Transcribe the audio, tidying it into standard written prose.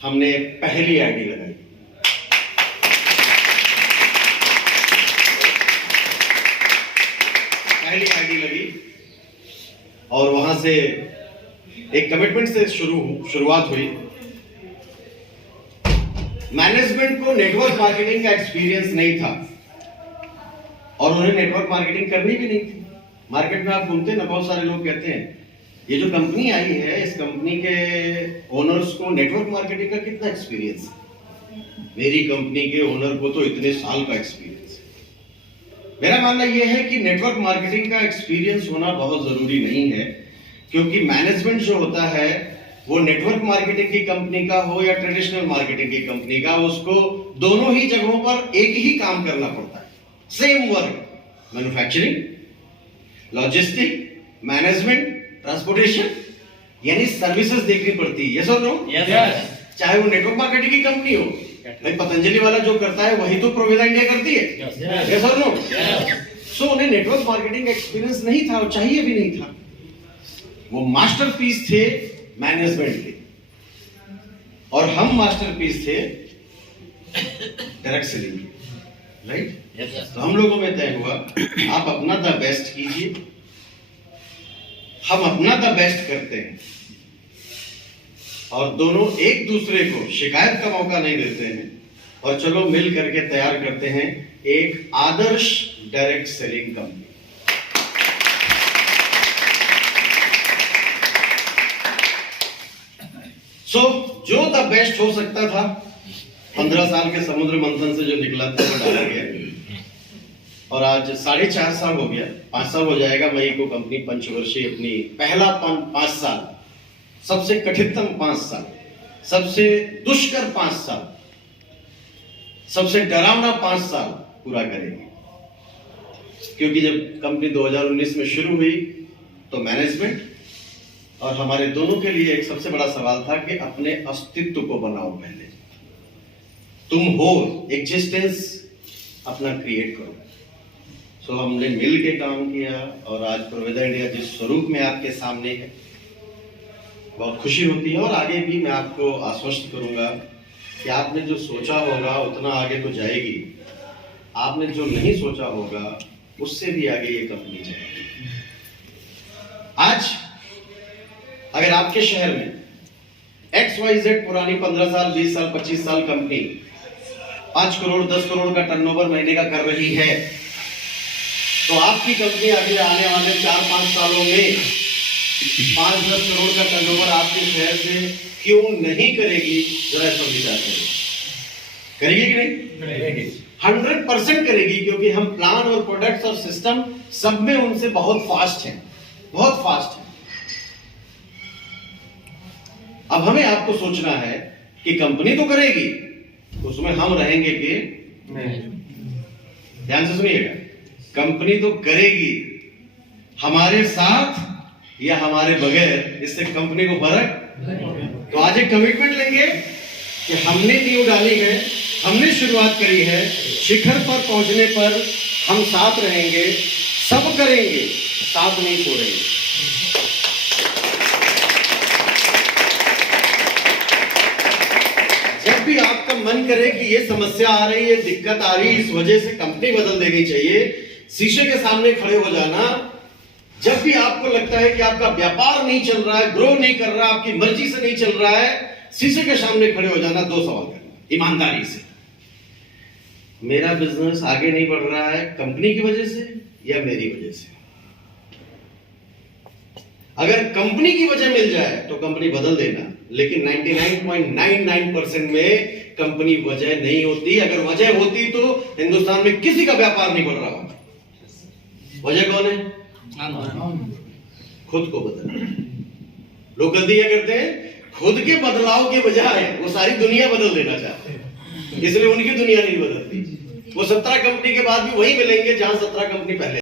हमने पहली आईडी लगाई। पहली आईडी लगी और वहां से एक कमिटमेंट से शुरुआत हुई। मैनेजमेंट को नेटवर्क मार्केटिंग का एक्सपीरियंस नहीं था और उन्हें नेटवर्क मार्केटिंग करनी भी नहीं थी। मार्केट में आप घूमते हैं ना, बहुत सारे लोग कहते हैं ये जो कंपनी आई है, इस कंपनी के ओनर्स को नेटवर्क मार्केटिंग का कितना एक्सपीरियंस है? मेरी कंपनी के ओनर को तो इतने साल का एक्सपीरियंस है। मेरा मानना यह है कि नेटवर्क मार्केटिंग का एक्सपीरियंस होना बहुत जरूरी नहीं है, क्योंकि मैनेजमेंट जो होता है वो नेटवर्क मार्केटिंग की कंपनी का हो या ट्रेडिशनल मार्केटिंग की कंपनी का, उसको दोनों ही जगहों पर एक ही काम करना पड़ता है। Same work, manufacturing, logistic, management, transportation, यानी सर्विसेज देखनी पड़ती है। यस और नो? यस। चाहे वो नेटवर्क मार्केटिंग की कंपनी हो, भाई पतंजलि वाला जो करता है वही तो प्रोविडा इंडिया करती है। यस और नो? सो उन्हें नेटवर्क मार्केटिंग एक्सपीरियंस नहीं था और चाहिए भी नहीं था। वो मास्टरपीस थे मैनेजमेंट के और हम मास्टरपीस थे डायरेक्ट सेलिंग के, राइट? तो हम लोगों में तय हुआ आप अपना द बेस्ट कीजिए, हम अपना द बेस्ट करते हैं और दोनों एक दूसरे को शिकायत का मौका नहीं देते हैं और चलो मिल करके तैयार करते हैं एक आदर्श डायरेक्ट सेलिंग कंपनी। सो जो द बेस्ट हो सकता था 15 साल के समुद्र मंथन से जो निकला था वो डाला गया और आज 4.5 साल हो गया, 5 साल हो जाएगा मई को कंपनी पंचवर्षीय अपनी पहला 5 साल, सबसे कठिनतम 5 साल, सबसे दुष्कर 5 साल, सबसे डरावना 5 साल पूरा करेगी। क्योंकि जब कंपनी 2019 में शुरू हुई तो मैनेजमेंट और हमारे दोनों के लिए एक सबसे बड़ा सवाल था कि अपने अस्तित्व को बनाओ, पहले तुम हो, एग्जिस्टेंस अपना क्रिएट करो। सो हमने मिल के काम किया और आज प्रोविडा इंडिया जिस स्वरूप में आपके सामने है, बहुत खुशी होती है और आगे भी मैं आपको आश्वस्त करूंगा कि आपने जो सोचा होगा उतना आगे तो जाएगी, आपने जो नहीं सोचा होगा उससे भी आगे ये कंपनी जाएगी। आज अगर आपके शहर में XYZ पुरानी 15 साल, 20 साल, 25 साल कंपनी 5 करोड़ 10 करोड़ का टर्नओवर महीने का कर रही है, तो आपकी कंपनी अगले आने वाले 4-5 सालों में 5-10 करोड़ का टर्नओवर आपके शहर से क्यों नहीं करेगी? जरा इस पर विचार करेगी। करेगी कि नहीं? करेगी। 100% करेगी, क्योंकि हम प्लान और प्रोडक्ट्स और सिस्टम सब में उनसे बहुत फास्ट हैं, बहुत फास्ट हैं। अब हमें आपको सोचना है कि कंपनी तो करेगी, उसमें हम रहेंगे कि नहीं? ध्यान से सुनिएगा, कंपनी तो करेगी, हमारे साथ या हमारे बगैर, इससे कंपनी को फर्क। तो आज एक कमिटमेंट लेंगे कि हमने नींव डाली है, हमने शुरुआत करी है, शिखर पर पहुंचने पर हम साथ रहेंगे, सब करेंगे, साथ नहीं छोड़ेंगे। जब भी आपका मन करे कि ये समस्या आ रही है, दिक्कत आ रही है, इस वजह से कंपनी बदल देनी चाहिए, शीशे के सामने खड़े हो जाना। जब भी आपको लगता है कि आपका व्यापार नहीं चल रहा है, ग्रो नहीं कर रहा, आपकी मर्जी से नहीं चल रहा है, शीशे के सामने खड़े हो जाना, 2 सवाल करना ईमानदारी से, मेरा बिजनेस आगे नहीं बढ़ रहा है कंपनी की वजह से या मेरी वजह से? अगर कंपनी की वजह मिल जाए तो कंपनी बदल देना, लेकिन 99.99% में कंपनी वजह नहीं होती। अगर वजह होती तो हिंदुस्तान में किसी का व्यापार नहीं बढ़ रहा होता। वजह कौन है? खुद को बदलना। लोग गलती क्या करते हैं, खुद के बदलाव के बजाय वो सारी दुनिया बदल देना चाहते हैं, इसलिए उनकी दुनिया नहीं बदलती। वो 17 कंपनी के बाद भी वही मिलेंगे जहां 17 कंपनी पहले